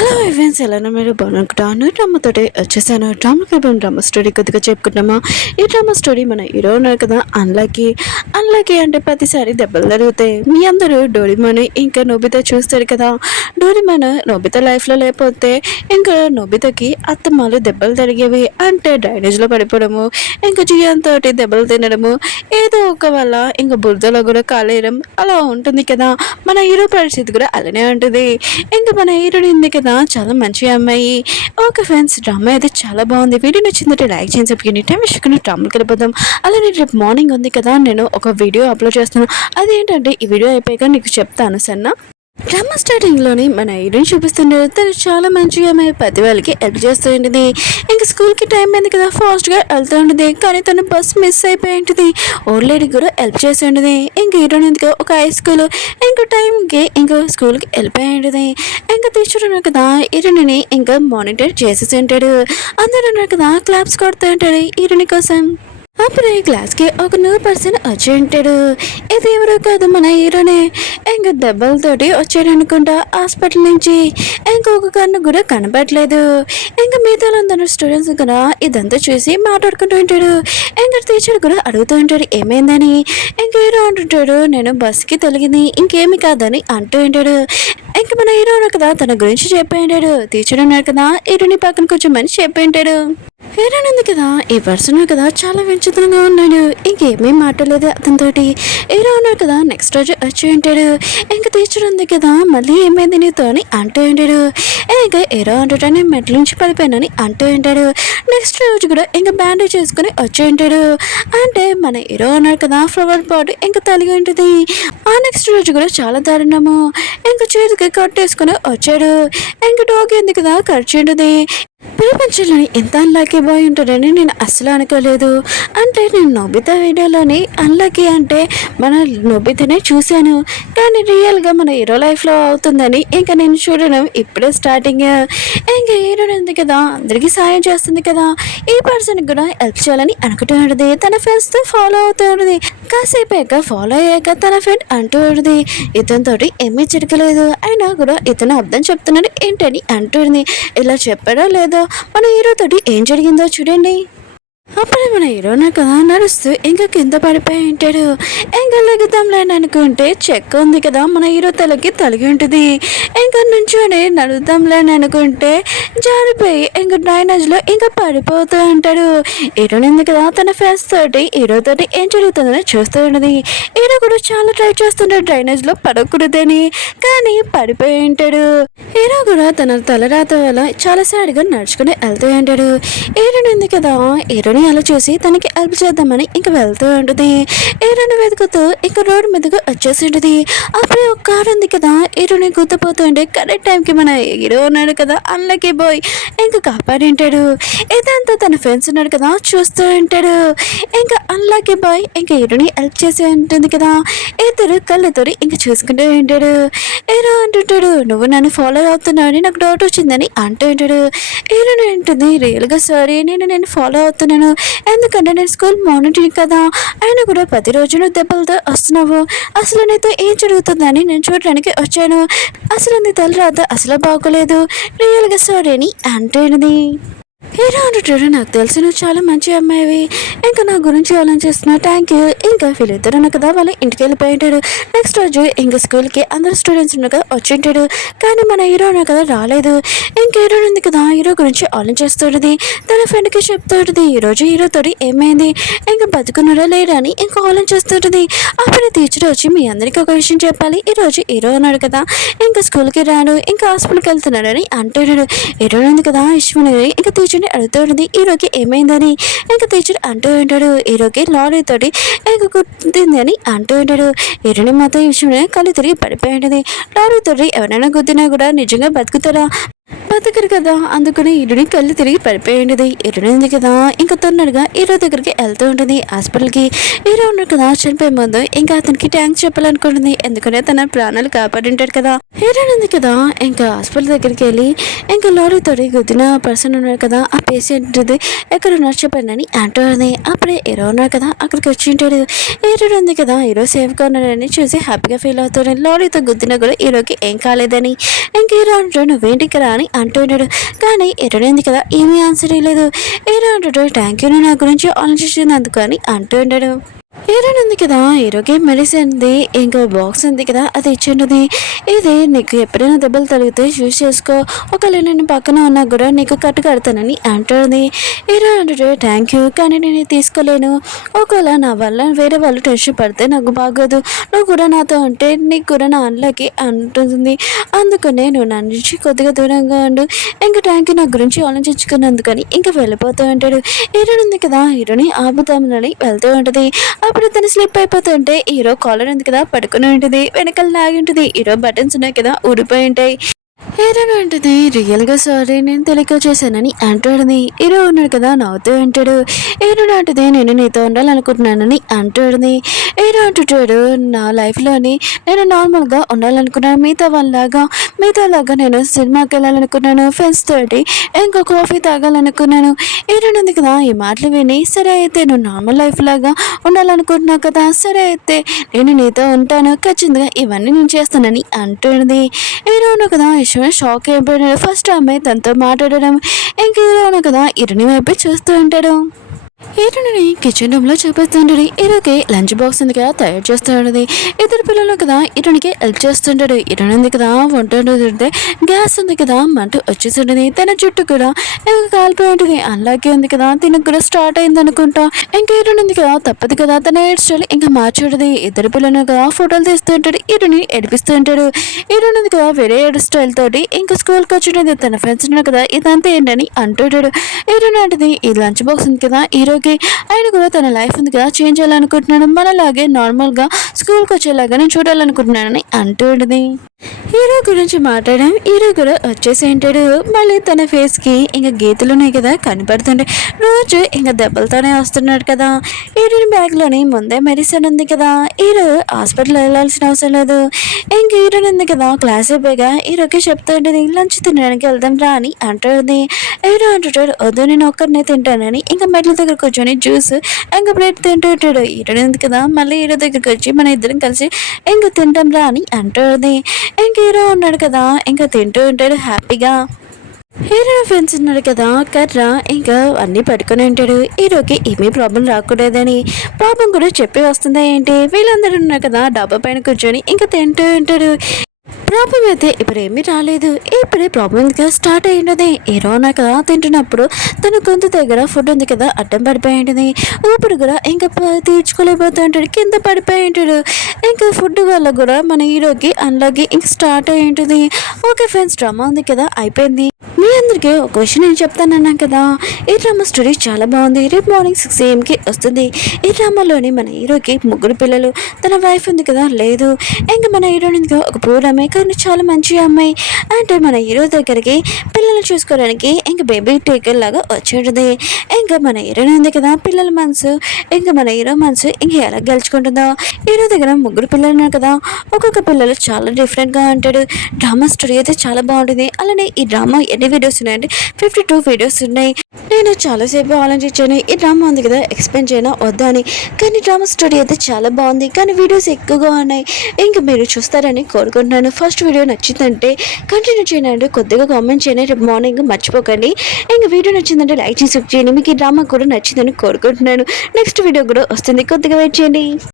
Hello Evans ఎలానో మీరు బాగునుకుంటాను. డ్రామాతోటి వచ్చేసాను. డ్రామా స్టోరీ కొద్దిగా చెప్పుకుంటామా. ఈ డ్రామా స్టోరీ మన హీరో ఉన్నారు కదా అన్లకి. అన్లకి అంటే ప్రతిసారి దెబ్బలు తరుగుతాయి. మీ అందరూ డోరేమోన్ ఇంకా నోబితా చూస్తారు కదా. డోరేమోన్ నోబితా లైఫ్లో లేకపోతే ఇంకా నోబితాకి అత్తమ్మాలు దెబ్బలు తరిగేవి. అంటే డ్రైనేజ్లో పడిపోవడము, ఇంకా జియాన్ తోటి దెబ్బలు తినడము, ఏదో ఒక వల్ల ఇంకా బురదలో కూడా కాలేయడం అలా ఉంటుంది కదా. మన హీరో పరిస్థితి కూడా అలానే ఉంటుంది. ఇంకా మన హీరోయిన్ ఉంది కదా, చాలా మంచి అమ్మాయి. ఓకే ఫ్రెండ్స్, డ్రామా అయితే చాలా బాగుంది. వీడియో నచ్చిందంటే లైక్ చేసి చెప్పి టైం విషయం డ్రామాకి వెళ్ళిపోదాం. అలానే రేపు మార్నింగ్ ఉంది కదా, నేను ఒక వీడియో అప్లోడ్ చేస్తాను. అదేంటంటే ఈ వీడియో అయిపోయాక నీకు చెప్తాను సరేనా. డ్రామా స్టార్టింగ్లోని మన హీరోయిన్ చూపిస్తుండేది. తను చాలా మంచిగా ఆమె ప్రతి వాళ్ళకి హెల్ప్ చేస్తూ ఉంటుంది. ఇంకా స్కూల్కి టైం అయింది కదా, ఫాస్ట్గా వెళ్తూ ఉంటుంది. కానీ తను బస్ మిస్ అయిపోయి ఉంటుంది. ఓల్డ్ లేడీకి కూడా హెల్ప్ చేసి ఉంటుంది. ఇంకా హీరోయిన్ ఎందుకు ఒక హై స్కూల్ ఇంకా టైంకి ఇంకా స్కూల్కి వెళ్ళిపోయి ఉంటుంది. ఇంకా టీచర్ ఉన్నారు కదా, హీరోయిన్ని ఇంకా మానిటర్ చేసేసి ఉంటాడు. అందరూ ఉన్నారు కదా, క్లాప్స్ కొడుతూ ఉంటాడు హీరోయిన్ కోసం. అప్పుడు ఈ క్లాస్కి ఒక న్యూ పర్సన్ వచ్చి ఉంటాడు. ఇది ఎవరో కాదు, మన హీరోనే. ఇంకా దెబ్బలతోటి వచ్చాడు అనుకుంటా హాస్పిటల్ నుంచి. ఇంకొక కన్ను కూడా కనపడలేదు. ఇంకా మిగతా అందరూ స్టూడెంట్స్ కూడా ఇదంతా చూసి మాట్లాడుకుంటూ ఉంటాడు. ఇంకా టీచర్ కూడా అడుగుతూ ఉంటాడు ఏమైందని. ఇంకా హీరో అంటుంటాడు నేను బస్కి తొలగింది ఇంకేమి కాదని అంటూ ఉంటాడు. ఇంకా మన హీరో కదా తన గురించి చెప్పి ఉంటాడు. టీచర్ ఉన్నారు కదా, హీరోని పక్కన కొంచెం మంచి చెప్పి ఉంటాడు. హీరోయిన్ ఉంది కదా, ఈ పర్సన్ కదా చాలా విచిత్రంగా ఉన్నాడు. ఇంకేమీ మాట్లాడలేదు అతనితోటి. హీరో ఉన్నారు కదా, నెక్స్ట్ రోజు వచ్చి ఉంటాడు. ఇంకా టీచర్ ఉంది కదా, మళ్ళీ ఏమైంది నీతో అని అంటూ ఉంటాడు. ఇంకా హీరో అంటాడు నేను మెట్ల నుంచి పడిపోయానని అంటూ ఉంటాడు. నెక్స్ట్ రోజు కూడా ఇంకా బ్యాండేజ్ చేసుకుని వచ్చి ఉంటాడు. అంటే మన హీరో ఉన్నారు కదా, ఫ్లవర్ పాట్ ఇంకా తలిగి ఉంటుంది. ఆ నెక్స్ట్ రోజు కూడా చాలా దారుణము. ఇంకా చేతికి కట్టేసుకుని వచ్చాడు. ఇంకా డాగ్ ఉంది కదా, ఖర్చు ఉంటుంది. ప్రపంచంలోని ఎంత అన్లాకీ బాయ్ ఉంటాడని నేను అస్సలు అనుకోలేదు. అంటే నేను నోబితా వీడియోలోని అన్లాకీ అంటే మన నోబితానే చూశాను, కానీ రియల్గా మన హీరో లైఫ్లో అవుతుందని ఇంకా నేను చూడడం ఇప్పుడే స్టార్టింగ్. ఇంకా హీరో ఉంది కదా, అందరికీ సాయం చేస్తుంది కదా, ఈ పర్సన్కి కూడా హెల్ప్ చేయాలని అనుకుంటూ ఉంటుంది. తన ఫ్రెండ్స్తో ఫాలో అవుతూ ఉంటుంది. కాసేపాక ఫాలో అయ్యాక తన ఫ్రెండ్ అంటూ ఉంటుంది ఇతనితోటి ఏమీ చిరకలేదు, అయినా కూడా ఇతను అర్థం చెప్తున్నాడు ఏంటని అంటుంది. ఇలా చెప్పాడో లేదో మన హీరో తోటి ఏం జరిగిందో చూడండి. అప్పుడే మన హీరోనా కదా నడుస్తూ ఇంకా కింద పడిపోయి ఉంటాడు. ఇంకా లెగుతాంలేని అనుకుంటే చెక్క ఉంది కదా, మన హీరో తలకి తలిగి ఉంటుంది. ఇంకా నుంచోని నడుద్దాంలేని అనుకుంటే జారిపోయి ఇంకా డ్రైనేజ్లో ఇంకా పడిపోతూ ఉంటాడు. హీరోని ఉంది కదా, తన ఫ్రెండ్స్ తోటి హీరో తోటి ఏం జరుగుతుందని చూస్తూ ఉంటుంది. హీరో కూడా చాలా ట్రై చేస్తుంటాడు డ్రైనేజ్లో పడకూడదని, కానీ పడిపోయి ఉంటాడు. హీరో కూడా తన తలరాత వల్ల చాలా సాడ్గా నడుచుకుని వెళ్తూ ఉంటాడు. హీరోని ఉంది కదా, హీరోని అలా చూసి తనకి హెల్ప్ చేద్దామని ఇంకా వెళ్తూ ఉంటుంది. హీరోని వెతుకుతూ ఇంకా రోడ్డు మీదకు వచ్చేసి ఉంటుంది. అప్పుడే ఒక కారు ఉంది కదా, హీరోని గుర్తుపోతూ ఉంటే కరెక్ట్ టైంకి మన హీరో ఉన్నాడు కదా అన్లకి బాయ్ ఇంకా కాపాడి ఉంటాడు. ఇదంతా తన ఫ్రెండ్స్ ఉన్నాడు కదా చూస్తూ ఉంటాడు. ఇంకా అన్లకి బాయ్ ఇంకా హీరోని హెల్ప్ చేసి ఉంటుంది కదా, ఇద్దరు కళ్ళతో ఇంకా చూసుకుంటూ ఉంటాడు. హీరో అంటుంటాడు నువ్వు నన్ను ఫాలో అవుతున్నావు నాకు డౌట్ వచ్చిందని అంటూ ఉంటాడు. హీరోని ఉంటుంది రియల్గా సారీ నేను ఫాలో అవుతున్నాను, ఎందుకంటే నేను స్కూల్ మానిటరింగ్ కదా, అయినా కూడా ప్రతిరోజు నువ్వు దెబ్బలతో వస్తున్నావు, అసలు నీతో ఏం జరుగుతుందని నేను చూడడానికి వచ్చాను, అసలు నీ తలరాత అసలు బాగోలేదు, రియల్గా సారీ అని అంటేనది. హీరో అంటాడు నాకు తెలిసి నువ్వు చాలా మంచి అమ్మాయివి, ఇంకా నా గురించి ఆలోచిస్తున్నావు, థ్యాంక్ యూ. ఇంకా వీళ్ళిద్దరు ఉన్నా కదా వాళ్ళ ఇంటికి వెళ్ళిపోయి ఉంటాడు. నెక్స్ట్ రోజు ఇంకా స్కూల్కి అందరు స్టూడెంట్స్ ఉన్నా కదా వచ్చి ఉంటాడు, కానీ మన హీరో ఉన్నా కదా రాలేదు. ఇంకా హీరో ఉంది కదా, హీరో గురించి ఆలోచిస్తుంటుంది. తన ఫ్రెండ్కి చెప్తుంటుంది ఈరోజు హీరోతో ఏమైంది, ఇంకా బతుకున్నాడా లేడా అని ఇంకా ఆలోచిస్తుంటుంది. అప్పుడు టీచర్ వచ్చి మీ అందరికీ ఒక విషయం చెప్పాలి, ఈరోజు హీరో ఉన్నాడు కదా ఇంకా స్కూల్కి రాడు ఇంకా హాస్పిటల్కి వెళ్తున్నాడని అంటున్నాడు. హీరో ఉంది కదా ఇష్టమని ఇంకా టీచర్ని అడుగుతూ ఉంటుంది హీరోకి ఏమైందని. ఇంకా టీచర్ అంటూ ఉంటాడు హీరోకి లారీ తోటి ఇంకా గుర్తుంది అని అంటూ ఉంటాడు. హీరోని మాత్రం ఈ విషయంలో కళ్ళు తిరిగి పడిపోయి ఉంటుంది. లారీ తోటి ఎవరైనా గుద్దినా కూడా నిజంగా బతుకుతారా, దగ్గర కదా అందుకుని ఇరుని కళ్ళు తిరిగి పడిపోయింది. ఇరునింది కదా ఇంకా తొందరగా హీరో దగ్గరికి వెళ్తూ ఉంటుంది హాస్పిటల్కి. హీరో ఉన్నారు కదా చనిపోయే ముందు ఇంకా అతనికి థ్యాంక్స్ చెప్పాలనుకుంటుంది, ఎందుకంటే తన ప్రాణాలు కాపాడింటాడు కదా. హీరో ఉంది కదా ఇంకా హాస్పిటల్ దగ్గరికి వెళ్ళి ఇంకా లారీతో గుద్దిన పర్సన్ ఉన్నారు కదా ఆ పేషెంట్ ఎక్కడ ఉన్నారు చెప్పండి అని అంటుంది. అప్పుడే హీరో ఉన్నారు కదా అక్కడికి వచ్చి ఉంటాడు. హీరో ఉంది కదా హీరో సేఫ్గా ఉన్నాడని చూసి హ్యాపీగా ఫీల్ అవుతాడు. లారీతో గుద్దినా కూడా హీరోకి ఏం కాలేదని. ఇంక హీరో అంటాడు నువ్వేంటి ఇక్కడ అని అంటున్నాడు. కానీ హీరో ఉంది కదా ఏమీ ఆన్సర్ ఇవ్వలేదు. హీరో అంటాడు థ్యాంక్ యూ నా గురించి ఆలోచించినందుకు అని అంటున్నాడు. హీరో ఉంది కదా హీరోకి మెడిసిన్ ఇంకా బాక్స్ ఉంది కదా అది ఇచ్చిండది. ఇది నీకు ఎప్పుడైనా దెబ్బలు తగిలితే యూజ్ చేసుకో, ఒకవేళ నేను పక్కన ఉన్నా కూడా నీకు కట్టు కడతానని అంటుంది. హీరో అంటే థ్యాంక్ యూ కానీ నేను తీసుకోలేను, ఒకవేళ నా వల్ల వేరే వాళ్ళు టెన్షన్ పడితే నాకు బాగోదు, నువ్వు కూడా నాతో ఉంటే నీకు కూడా నా అండ్లకి అంటుంది, అందుకనే నువ్వు నా నుంచి కొద్దిగా దూరంగా ఉండు, ఇంకా థ్యాంక్ యూ నా గురించి ఆలోచించుకున్నందుకని ఇంకా వెళ్ళిపోతూ ఉంటాడు. హీరో ఉంది కదా హీరోని ఆపుదామని వెళ్తూ ఉంటుంది. అప్పుడు తను స్లిప్ అయిపోతుంటే హీరో కాలర్ ఉంది కదా పడుకుని ఉంటుంది, వెనకాల లాగి ఉంటుంది. హీరో బటన్స్ ఉన్నాయి కదా ఊడిపోయి ఉంటాయి. హీరో అంటుంది రియల్గా సారీ నేను తెలియక చేశానని అంటాడని. హీరో ఉన్నాడు కదా నవ్వుతూ ఉంటాడు. హీరో అంటుంది నేను నీతో ఉండాలనుకుంటున్నానని అంటాడని. హీరో అంటుంటాడు నా లైఫ్లోని నేను నార్మల్గా ఉండాలనుకున్నాను, మీతోలాగా నేను సినిమాకి వెళ్ళాలనుకున్నాను, ఫ్రెండ్స్ తోటి ఇంకా కాఫీ తాగాలనుకున్నాను. హీరో ఉంది కదా ఈ మాటలు విని సరే అయితే నువ్వు నార్మల్ లైఫ్ లాగా ఉండాలనుకుంటున్నావు కదా, సరే అయితే నేను నీతో ఉంటాను, ఖచ్చితంగా ఇవన్నీ నేను చేస్తానని అంటుంది. హీరో కదా షాక్ అయిపోయాడు. ఫస్ట్ అమ్మాయి తనతో మాట్లాడడం ఇంక హీరో కదా ఇరుని వైపు చూస్తూ ఉంటాడు. హీరోని కిచెన్ రూమ్ లో చూపిస్తుంటాడు. హీరోకి లంచ్ బాక్స్ ఉంది కదా తయారు చేస్తుంటది. ఇద్దరు పిల్లలు కదా హీరోనికి హెల్ప్ చేస్తుంటాడు. హీరోని ఉంది కదా వంట గ్యాస్ ఉంది కదా మంట వచ్చేసింటుంది. తన చుట్టూ కూడా ఇంకా కాలిపోయి ఉంటుంది. అలాగే ఉంది కదా తినకు కూడా స్టార్ట్ అయింది అనుకుంటా. ఇంకా హీరోని ఉంది కదా తప్పదు కదా తన హెయిర్ స్టైల్ ఇంకా మార్చుంటది. ఇద్దరు పిల్లలు కదా ఫోటోలు తీస్తూ ఉంటాడు. హీరోని ఏడిపిస్తూ ఉంటాడు. హీరోని ఉంది కదా వేరే హెయిర్ స్టైల్ తోటి ఇంకా స్కూల్కి వచ్చింటుంది. తన ఫ్రెండ్స్ ఉన్నారు కదా ఇదంతా ఏంటని అంటుంటాడు. హీరోని అంటది ఈ లంచ్ బాక్స్ ఉంది కదా హీరోకి ఆయన కూడా తన లైఫ్ ఉంది కదా చేంజ్ చేయాలనుకుంటున్నాడు, మనలాగే నార్మల్గా స్కూల్కి వచ్చేలాగా నేను చూడాలనుకుంటున్నానని అంటుంది. హీరో గురించి మాట్లాడడం హీరో కూడా వచ్చేసి ఉంటాడు. మళ్ళీ తన ఫేస్కి ఇంకా గీతలు ఉన్నాయి కదా కనపడుతుంటే రోజు ఇంకా దెబ్బలతోనే వస్తున్నాడు కదా. హీరోని బ్యాగ్లోని ముందే మెడిసిన్ ఉంది కదా, హీరో హాస్పిటల్ వెళ్ళాల్సిన అవసరం లేదు. ఇంక హీరోని ఉంది కదా క్లాస్ అయిపోయిగా హీరోకి చెప్తూ ఉంటుంది లంచ్ తినడానికి వెళ్దాం రా అని అంటుంది. హీరో అంటుంటాడు వద్దు నేను ఒక్కరినే తింటానని ఇంకా మెట్ల దగ్గర కూర్చొని జ్యూస్ ఇంకా బ్రెడ్ తింటూ ఉంటాడు. హీరోని ఉంది కదా మళ్ళీ హీరో దగ్గరికి వచ్చి మన ఇద్దరం కలిసి ఇంకా తింటాం రా అని అంటుంది. ఇంక హీరో ఉన్నాడు కదా ఇంకా తింటూ ఉంటాడు హ్యాపీగా. హీరో ఫ్రెండ్స్ ఉన్నాడు కదా కర్ర ఇంకా అన్నీ పట్టుకొని ఉంటాడు. హీరోకి ఏమీ ప్రాబ్లం రాకూడదని ప్రాబ్లం కూడా చెప్పి వస్తుందా ఏంటి, వీళ్ళందరూ ఉన్నారు కదా డాబా పైన కూర్చొని ఇంకా తింటూ ఉంటాడు. ప్రాబ్లం అయితే ఇప్పుడు ఏమీ రాలేదు, ఇప్పుడే ప్రాబ్లం స్టార్ట్ అయ్యింది. హీరో కదా తింటున్నప్పుడు తన గొంతు దగ్గర ఫుడ్ ఉంది కదా అడ్డం పడిపోయి ఉంటుంది. ఊపిరి కూడా ఇంకా తీర్చుకోలేకపోతూ ఉంటాడు, కింద పడిపోయి ఉంటాడు. ఇంకా ఫుడ్ వల్ల కూడా మన హీరోకి అలాగే ఇంకా స్టార్ట్ అయ్యి ఉంటుంది. ఓకే ఫ్రెండ్స్ డ్రామా ఉంది కదా అయిపోయింది. మీ అందరికీ ఒక విషయం నేను చెప్తానన్నాను కదా, ఈ డ్రామా స్టోరీ చాలా బాగుంది. రేపు మార్నింగ్ 6 AM వస్తుంది. ఈ డ్రామాలోని మన హీరోకి 3 పిల్లలు, తన వైఫ్ ఉంది కదా లేదు, ఇంకా మన హీరోని ఒక పూర్ అమ్మాయి కానీ చాలా మంచి అమ్మాయి. అంటే మన హీరో దగ్గరికి పిల్లలు చూసుకోవడానికి ఇంకా బేబీ టేకర్ లాగా వచ్చేది. ఇంకా మన హీరోని ఉంది కదా పిల్లల మనసు ఇంకా మన హీరో మనసు ఇంకా ఎలా గెలుచుకుంటుందో. హీరో దగ్గర 3 పిల్లలు ఉన్నారు కదా, ఒక్కొక్క పిల్లలు చాలా డిఫరెంట్గా ఉంటాడు. డ్రామా స్టోరీ అయితే చాలా బాగుంటుంది. అలానే ఈ డ్రామా ఎన్ని వీడియోస్ ఉన్నాయంటే 52 వీడియోస్ ఉన్నాయి. నేను చాలాసేపు ఆలోచించాను ఈ డ్రామా ఉంది కదా ఎక్స్ప్లెయిన్ చేయనా వద్దా అని, కానీ డ్రామా స్టోరీ అయితే చాలా బాగుంది కానీ వీడియోస్ ఎక్కువగా ఉన్నాయి. ఇంకా మీరు చూస్తారని కోరుకుంటున్నాను. ఫస్ట్ వీడియో నచ్చిందంటే కంటిన్యూ చేయండి, కొద్దిగా కామెంట్ చేయండి, రేపు మార్నింగ్ మర్చిపోకండి. ఇంకా వీడియో నచ్చిందంటే లైక్ చేసి చేయండి. మీకు ఈ డ్రామా కూడా నచ్చిందని కోరుకుంటున్నాను. నెక్స్ట్ వీడియో కూడా వస్తుంది, కొద్దిగా వెయిట్ చేయండి.